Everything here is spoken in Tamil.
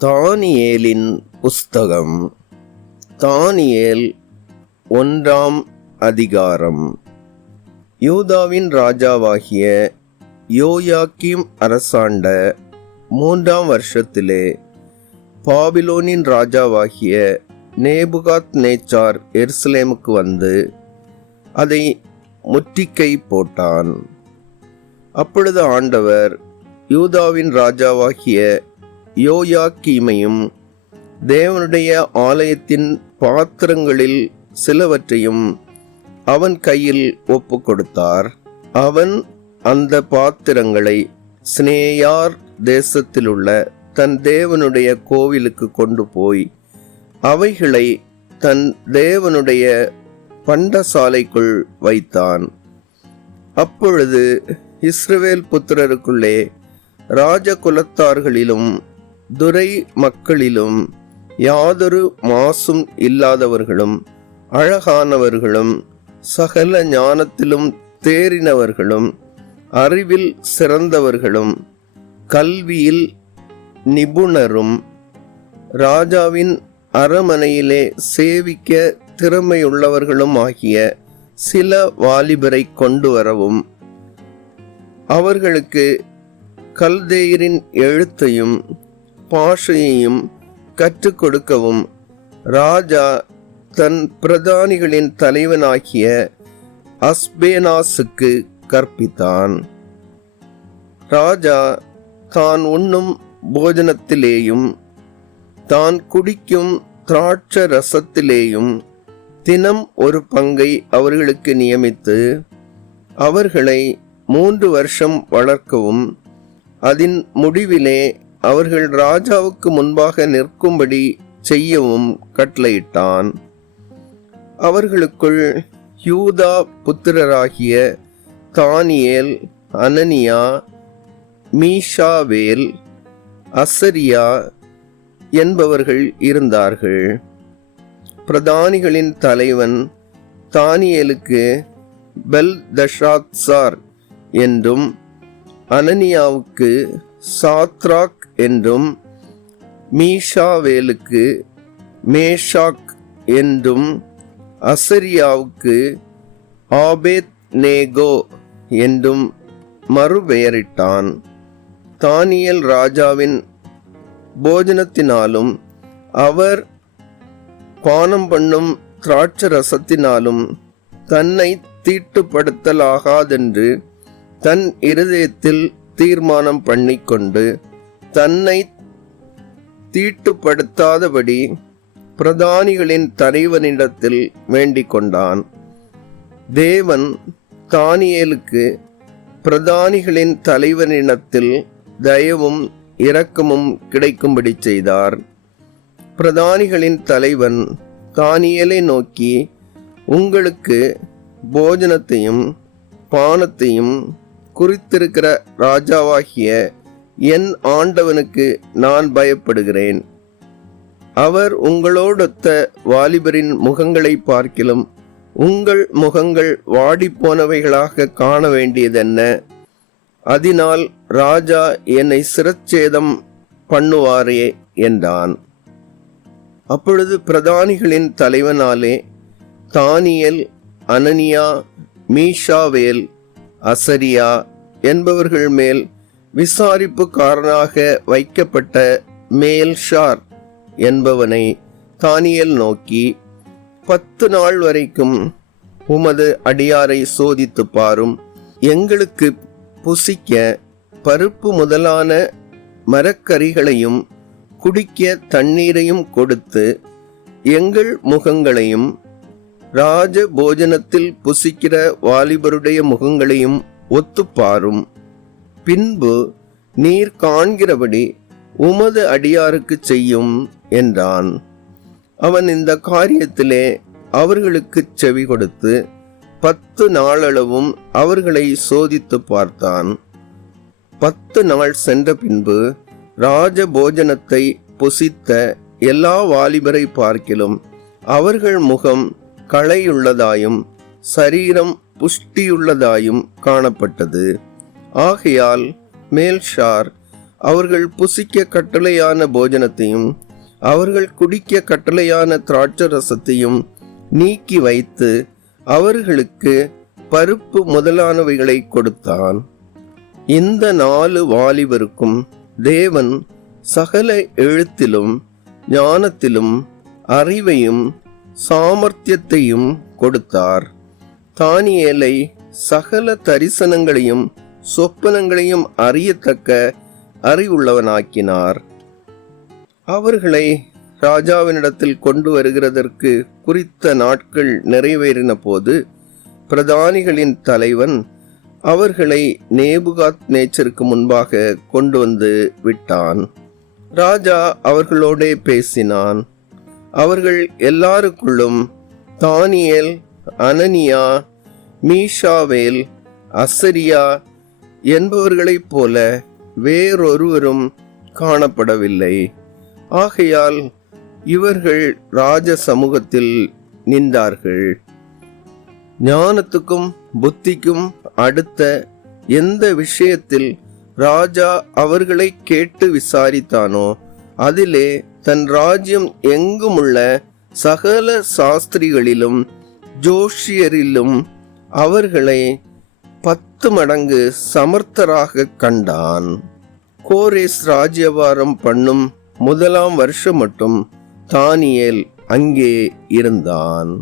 தானியேலின் புஸ்தகம். தானியேல் 1ஆம் அதிகாரம். யூதாவின் ராஜாவாகிய யோயாக்கீம் அரசாண்ட 3ஆம் வருஷத்திலே பாபிலோனின் ராஜாவாகிய நேபுகாத்நேச்சார் எருசலேமுக்கு வந்து அதை முற்றுகை போட்டான். அப்பொழுது ஆண்டவர் யூதாவின் ராஜாவாகிய யோயாக்கீமையும் தேவனுடைய ஆலயத்தின் பாத்திரங்களில் சிலவற்றையும் அவன் கையில் ஒப்பு கொடுத்தார். அவன் அந்த பாத்திரங்களை சினேயார் தேசத்திலுள்ள தன் தேவனுடைய கோவிலுக்கு கொண்டு போய் அவைகளை தன் தேவனுடைய பண்டசாலைக்குள் வைத்தான். அப்பொழுது இஸ்ரவேல் புத்திரருக்குள்ளே ராஜகுலத்தார்களிலும் துரை மக்களிலும் யாதொரு மாசும் இல்லாதவர்களும் அழகானவர்களும் சகல ஞானத்திலும் தேறினவர்களும் அறிவில் சிறந்தவர்களும் கல்வியில் நிபுணரும் ராஜாவின் அரமனையிலே சேவிக்க திறமையுள்ளவர்களும் ஆகிய சில வாலிபரை கொண்டு வரவும் அவர்களுக்கு கல்தேயரின் எழுத்தையும் பாஷையையும் கற்றுக் கொடுக்கவும் ராஜா தன் பிரதானிகளின் தலைவனாகிய அஸ்பேனாசுக்கு கற்பித்தான். ராஜா தான் உண்ணும் போஜனத்திலேயும் தான் குடிக்கும் திராட்சை ரசத்திலேயும் தினம் ஒரு பங்கை அவர்களுக்கு நியமித்து அவர்களை 3 வருஷம் வளர்க்கவும் அதன் முடிவிலே அவர்கள் ராஜாவுக்கு முன்பாக நிற்கும்படி செய்யவும் கட்டளையிட்டான். அவர்களுக்குள் யூதா புத்திரராகிய தானியேல், அனனியா, மீஷாவேல், அசரியா என்பவர்கள் இருந்தார்கள். பிரதானிகளின் தலைவன் தானியேலுக்கு பெல்தஷாத்சார் என்றும் அனனியாவுக்கு சாத்ராக் என்றும் மீஷாவேலுக்கு மேஷாக் என்றும் அசரியாவுக்கு ஆபேத் நேகோ என்றும் மறுபெயரிட்டான். தானியேல் ராஜாவின் போஜனத்தினாலும் அவர் பானம் பண்ணும் திராட்சை ரசத்தினாலும் தன்னை தீட்டுப்படுத்தலாகாதென்று தன் இருதயத்தில் தீர்மானம் பண்ணிக்கொண்டு தன்னை தீட்டுப்படுத்தாதபடி பிரதானிகளின் தலைவனிடத்தில் வேண்டிக் கொண்டான். தேவன் தானியேலுக்கு பிரதானிகளின் தலைவனிடத்தில் தயவும் இரக்கமும் கிடைக்கும்படி செய்தார். பிரதானிகளின் தலைவன் தானியேலை நோக்கி, உங்களுக்கு போஜனத்தையும் பானத்தையும் குறித்திருக்கிற ராஜாவாகிய என் ஆண்டவனுக்கு நான் பயப்படுகிறேன். அவர் உங்களோடொத்த வாலிபரின் முகங்களை பார்க்கிலும் உங்கள் முகங்கள் வாடிப்போனவைகளாக காண வேண்டியதென்ன? அதனால் ராஜா என்னை சிரச்சேதம் பண்ணுவாரே என்றான். அப்பொழுது பிரதானிகளின் தலைவனாலே தானியேல், அனனியா, மீஷாவேல், அசரியா என்பவர்கள் மேல் விசாரிப்புக்காரனாக வைக்கப்பட்ட மேல்ஷார் என்பவனை தானியேல் நோக்கி, 10 நாள் வரைக்கும் உமது அடியாரை சோதித்து பாரும். எங்களுக்கு புசிக்க பருப்பு முதலான மரக்கறிகளையும் குடிக்க தண்ணீரையும் கொடுத்து எங்கள் முகங்களையும் ராஜ போஜனத்தில் புசிக்கிற வாலிபருடைய முகங்களையும் ஒத்துப்பாரும். பின்பு நீர் காண்கிறபடி உமது அடியாருக்கு செய்யும் என்றான். அவன் இந்த காரியத்திலே அவர்களுக்கு செவி கொடுத்து 10 நாளளவும் அவர்களை சோதித்து பார்த்தான். 10 நாள் சென்ற பின்பு ராஜ போஜனத்தை புசித்த எல்லா வாலிபரை பார்க்கிலும் அவர்கள் முகம் களையுள்ளதாயும் சரீரம் புஷ்டியுள்ளதாயும் காணப்பட்டது. ஆகையால் மேல்ஷார் அவர்கள் புசிக்க கட்டளையான போஜனத்தையும் அவர்கள் குடிக்க கட்டளையான திராட்சரசத்தையும் நீக்கி வைத்து அவர்களுக்கு பருப்பு முதலானவைகளை கொடுத்தான். இந்த 4 வாலிபருக்கும் தேவன் சகல எழுத்திலும் ஞானத்திலும் அறிவையும் சாமர்த்தியத்தையும் கொடுத்தார். தானியேலை சகல தரிசனங்களையும் சொப்பனங்களையும் அறியத்தக்க அறிவுள்ளவனாக்கினார். அவர்களை ராஜாவினிடத்தில் கொண்டு வருகிறதற்கு குறித்த நாட்கள் நிறைவேறின போது பிரதானிகளின் தலைவன் அவர்களை நேபுகாத் நேச்சருக்கு முன்பாக கொண்டு வந்து விட்டான். ராஜா அவர்களோடே பேசினான். அவர்கள் எல்லாருக்குள்ளும் தானியேல், அனனியா, மீஷாவேல், அசரியா என்பவர்களைப் போல வேறொருவரும் காணப்படவில்லை. ஆகையால் இவர்கள் ராஜ சமூகத்தில் நின்றார்கள். ஞானத்துக்கும் புத்திக்கும் அடுத்த எந்த விஷயத்தில் ராஜா அவர்களை கேட்டு விசாரித்தானோ அதிலே தன் ராஜ்யம் எங்குமுள்ள சகல சாஸ்திரிகளிலும் ஜோஷியரிலும் அவர்களை 10 மடங்கு சமர்த்தராக கண்டான். கோரேஸ் ராஜ்யபாரம் பண்ணும் 1ஆம் வருஷம் மட்டும் தானியேல் அங்கே இருந்தான்.